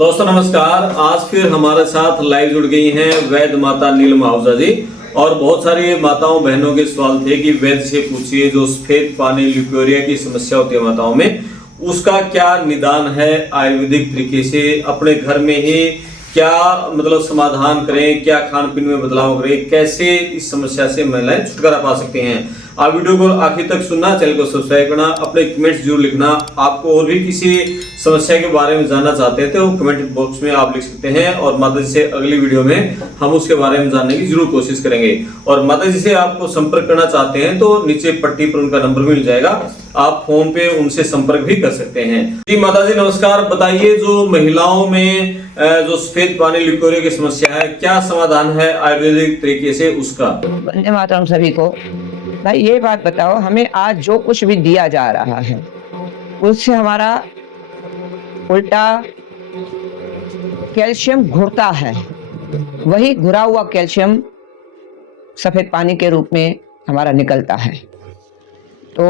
दोस्तों नमस्कार। आज फिर हमारे साथ लाइव जुड़ गई हैं वैद्य माता नीलम आहूजा जी। और बहुत सारी माताओं बहनों के सवाल थे कि वैद्य से पूछिए जो सफेद पानी ल्यूकेरिया की समस्या होती है माताओं में, उसका क्या निदान है आयुर्वेदिक तरीके से, अपने घर में ही क्या मतलब समाधान करें, क्या खान पीन में बदलाव करें, कैसे इस समस्या से महिलाएं छुटकारा पा सकते हैं। आप वीडियो को आखिर तक सुनना, चैनल को सब्सक्राइब करना, अपने कमेंट्स जरूर लिखना। आपको और भी किसी समस्या के बारे में जानना चाहते हैं तो कमेंट बॉक्स में आप लिख सकते हैं और माता जी से अगली वीडियो में हम उसके बारे में जानने की जरूर कोशिश करेंगे। और माता जी से आपको संपर्क करना चाहते हैं तो नीचे पट्टी पर उनका नंबर मिल जाएगा, आप फोन पे उनसे संपर्क भी कर सकते हैं। जी माता जी नमस्कार। बताइए जो महिलाओं में जो सफेद पानी ल्यूकेरिया की समस्या है, क्या समाधान है आयुर्वेदिक तरीके से उसका? वंदे मातरम सभी को। भाई ये बात बताओ, हमें आज जो कुछ भी दिया जा रहा है उससे हमारा उल्टा कैल्शियम घुरता है। वही घुरा हुआ कैल्शियम सफेद पानी के रूप में हमारा निकलता है। तो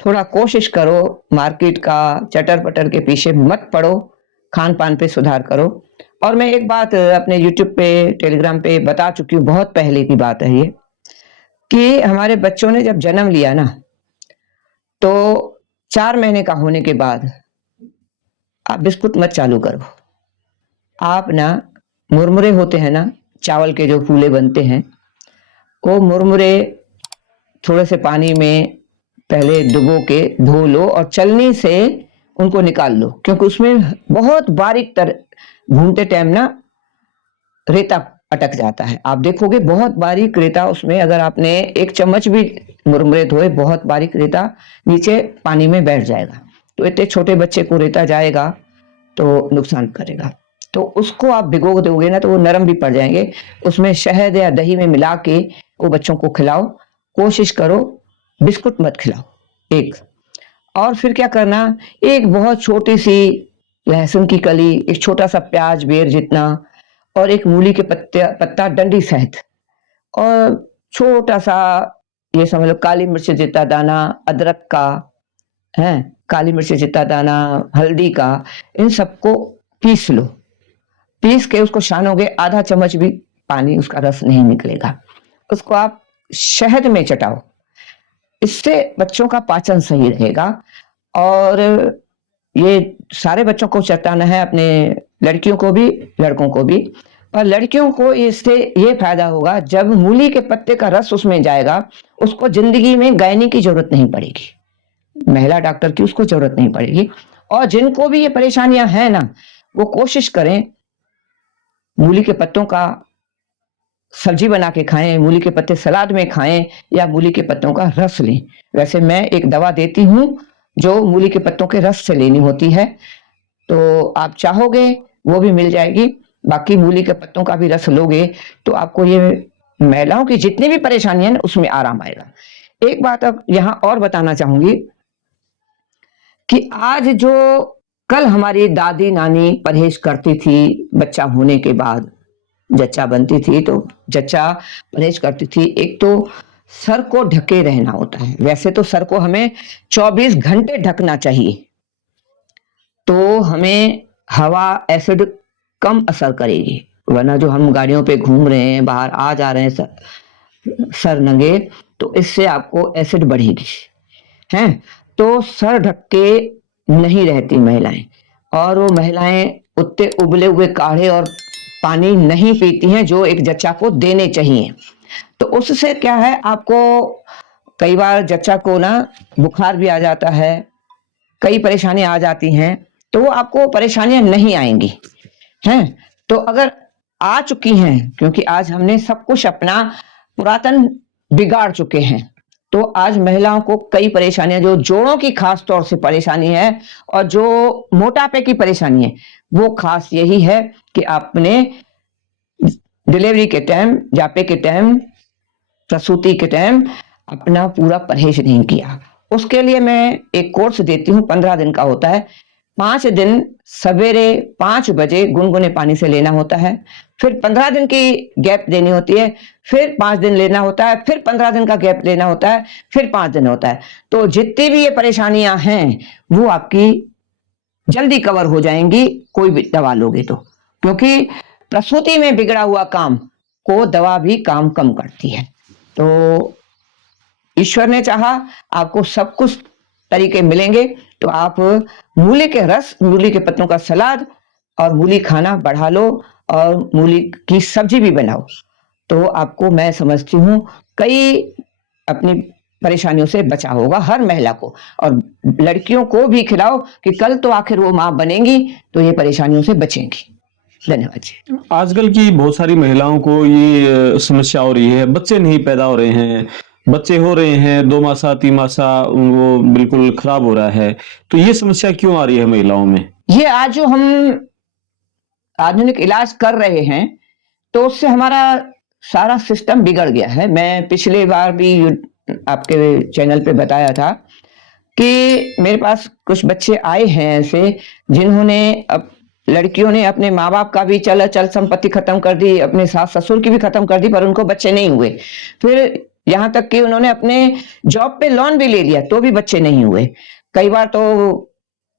थोड़ा कोशिश करो, मार्केट का चटर पटर के पीछे मत पड़ो, खान पान पे सुधार करो। और मैं एक बात अपने YouTube पे, टेलीग्राम पे बता चुकी हूँ, बहुत पहले की बात है ये, कि हमारे बच्चों ने जब जन्म लिया ना, तो 4 महीने का होने के बाद आप बिस्कुट मत चालू करो। आप ना मुरमुरे होते हैं ना, चावल के जो फूले बनते हैं, वो मुरमुरे थोड़े से पानी में पहले डुबो के धो लो और चलनी से उनको निकाल लो, क्योंकि उसमें बहुत बारीक भूनते टाइम ना रेता अटक जाता है। आप देखोगे बहुत बारीक रेता उसमें, अगर आपने 1 चम्मच भी मुरमुरे धोए, बहुत बारीक रेता नीचे पानी में बैठ जाएगा। तो इतने छोटे बच्चे को रेता जाएगा तो नुकसान करेगा। तो उसको आप भिगो दोगे ना तो वो नरम भी पड़ जाएंगे। उसमें शहद या दही में मिला के वो बच्चों को खिलाओ। कोशिश करो बिस्कुट मत खिलाओ। एक और फिर क्या करना, एक बहुत छोटी सी लहसुन की कली, एक छोटा सा प्याज बेर जितना, और एक मूली के पत्ता डंडी सहित, और छोटा सा ये समझ लो काली मिर्च जितना दाना अदरक का है, काली मिर्च जितना दाना हल्दी का, इन सबको पीस लो। पीस के उसको छानोगे, आधा चम्मच भी पानी उसका रस नहीं निकलेगा। उसको आप शहद में चटाओ, इससे बच्चों का पाचन सही रहेगा। और ये सारे बच्चों को चटाना है, अपने लड़कियों को भी लड़कों को भी। और लड़कियों को इससे ये फायदा होगा, जब मूली के पत्ते का रस उसमें जाएगा, उसको जिंदगी में गायनी की जरूरत नहीं पड़ेगी, महिला डॉक्टर की उसको जरूरत नहीं पड़ेगी। और जिनको भी ये परेशानियां हैं ना, वो कोशिश करें मूली के पत्तों का सब्जी बना के खाएं, मूली के पत्ते सलाद में खाएं, या मूली के पत्तों का रस लें। वैसे मैं एक दवा देती हूँ जो मूली के पत्तों के रस से लेनी होती है, तो आप चाहोगे वो भी मिल जाएगी। बाकी मूली के पत्तों का भी रस लोगे तो आपको ये महिलाओं की जितनी भी परेशानियां हैं उसमें आराम आएगा। एक बात अब यहाँ और बताना चाहूंगी कि आज जो कल हमारी दादी नानी परहेज करती थी, बच्चा होने के बाद जच्चा बनती थी तो जच्चा परहेज करती थी, एक तो सर को ढके रहना होता है। वैसे तो सर को हमें 24 घंटे ढकना चाहिए, तो हमें हवा एसिड कम असर करेगी। वरना जो हम गाड़ियों पे घूम रहे हैं, बाहर आ जा रहे हैं सर नंगे, तो इससे आपको एसिड बढ़ेगी हैं। तो सर ढक के नहीं रहती महिलाएं, और वो महिलाएं उतने उबले हुए काढ़े और पानी नहीं पीती हैं जो एक जच्चा को देने चाहिए। तो उससे क्या है, आपको कई बार जच्चा को ना बुखार भी आ जाता है, कई परेशानियां आ जाती हैं, तो वो आपको परेशानियां नहीं आएंगी हैं। तो अगर आ चुकी हैं, क्योंकि आज हमने सब कुछ अपना पुरातन बिगाड़ चुके हैं, तो आज महिलाओं को कई परेशानियां, जो जोड़ों की खास तौर से परेशानी है और जो मोटापे की परेशानी है, वो खास यही है कि आपने डिलीवरी के टाइम, जापे के टाइम, प्रसूति के टाइम अपना पूरा परहेज नहीं किया। उसके लिए मैं एक कोर्स देती हूँ, 15 दिन का होता है। 5 दिन सवेरे 5 बजे गुनगुने पानी से लेना होता है, फिर 15 दिन की गैप देनी होती है, फिर 5 दिन लेना होता है, फिर 15 दिन का गैप लेना होता है, फिर 5 दिन होता है। तो जितनी भी ये परेशानियां हैं वो आपकी जल्दी कवर हो जाएंगी कोई भी दवा लोगे तो, क्योंकि प्रसूति में बिगड़ा हुआ काम को दवा भी काम कम करती है। तो ईश्वर ने चाहा आपको सब कुछ तरीके मिलेंगे, तो आप मूली के रस, मूली के पत्तों का सलाद और मूली खाना बढ़ा लो और मूली की सब्जी भी बनाओ, तो आपको मैं समझती हूँ कई अपनी परेशानियों से बचा होगा हर महिला को। और लड़कियों को भी खिलाओ कि कल तो आखिर वो माँ बनेंगी तो ये परेशानियों से बचेंगी। धन्यवाद जी। आजकल की बहुत सारी महिलाओं को ये समस्या हो रही है, बच्चे नहीं पैदा हो रहे हैं, बच्चे हो रहे हैं 2 मासा 3 मासा वो बिल्कुल खराब हो रहा है, तो ये समस्या क्यों आ रही है महिलाओं में? ये आज जो हम आधुनिक इलाज कर रहे हैं तो उससे हमारा सारा सिस्टम बिगड़ गया है। मैं पिछले बार भी आपके चैनल पे बताया था कि मेरे पास कुछ बच्चे आए हैं ऐसे जिन्होंने अब लड़कियों ने अपने माँ बाप का भी चल संपत्ति खत्म कर दी, अपने सास ससुर की भी खत्म कर दी, पर उनको बच्चे नहीं हुए। फिर यहाँ तक कि उन्होंने अपने जॉब पे लोन भी ले लिया तो भी बच्चे नहीं हुए। कई बार तो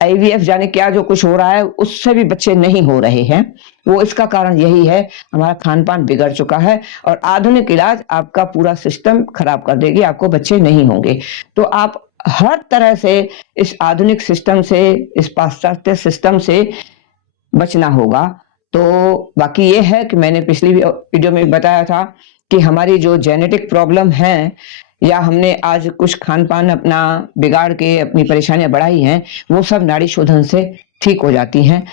IVF जाने क्या जो कुछ हो रहा है उससे भी बच्चे नहीं हो रहे हैं। वो इसका कारण यही है, हमारा खान पान बिगड़ चुका है और आधुनिक इलाज आपका पूरा सिस्टम खराब कर देगी, आपको बच्चे नहीं होंगे। तो आप हर तरह से इस आधुनिक सिस्टम से, इस पाश्चात्य सिस्टम से बचना होगा। तो बाकी ये है कि मैंने पिछली वीडियो में बताया था कि हमारी जो जेनेटिक प्रॉब्लम है या हमने आज कुछ खान पान अपना बिगाड़ के अपनी परेशानियां बढ़ाई हैं, वो सब नाड़ी शोधन से ठीक हो जाती हैं।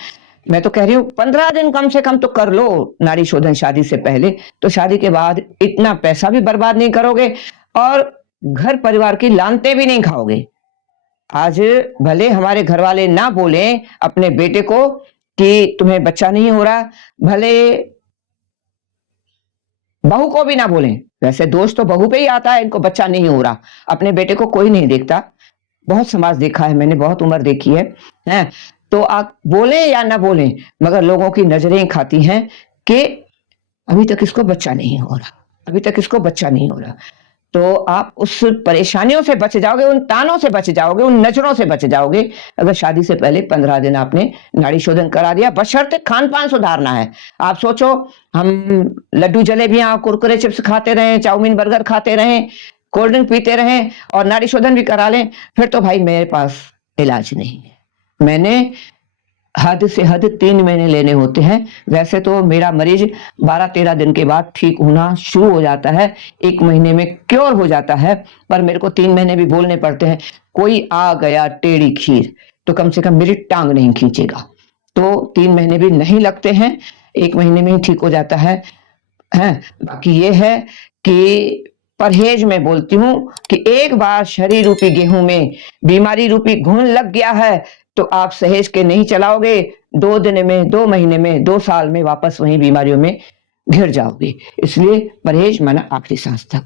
मैं तो कह रही हूँ 15 दिन कम से कम तो कर लो नाड़ी शोधन शादी से पहले, तो शादी के बाद इतना पैसा भी बर्बाद नहीं करोगे और घर परिवार की लानतें भी नहीं खाओगे। आज भले हमारे घर वाले ना बोले अपने बेटे को कि तुम्हें बच्चा नहीं हो रहा, भले बहू को भी ना बोलें, वैसे दोष तो बहू पे ही आता है, इनको बच्चा नहीं हो रहा, अपने बेटे को कोई नहीं देखता। बहुत समाज देखा है मैंने, बहुत उम्र देखी है। तो आप बोलें या ना बोलें मगर लोगों की नजरें खाती हैं कि अभी तक इसको बच्चा नहीं हो रहा, अभी तक इसको बच्चा नहीं हो रहा। तो आप उस परेशानियों से बच जाओगे, उन तानों से बच जाओगे, उन नजरों से बच जाओगे अगर शादी से पहले 15 दिन आपने नाड़ी शोधन करा दिया। बशर्ते खान पान सुधारना है। आप सोचो हम लड्डू जलेबियां कुरकुरे चिप्स खाते रहें, चाउमीन बर्गर खाते रहें, कोल्ड ड्रिंक पीते रहें और नाड़ी शोधन भी करा लें, फिर तो भाई मेरे पास इलाज नहीं है। मैंने हद से हद 3 महीने लेने होते हैं। वैसे तो मेरा मरीज 12-13 दिन के बाद ठीक होना शुरू हो जाता है, 1 महीने में क्योर हो जाता है, पर मेरे को 3 महीने भी बोलने पड़ते हैं। कोई आ गया टेढ़ी खीर तो कम से कम मेरी टांग नहीं खींचेगा। तो 3 महीने भी नहीं लगते हैं, 1 महीने में ही ठीक हो जाता है। बाकी ये है कि परहेज में बोलती हूँ कि एक बार शरीर रूपी गेहूं में बीमारी रूपी घुन लग गया है तो आप सहेज के नहीं चलाओगे, 2 दिन में, 2 महीने में, 2 साल में वापस वही बीमारियों में घिर जाओगे। इसलिए परहेज माना आखिरी सांस तक।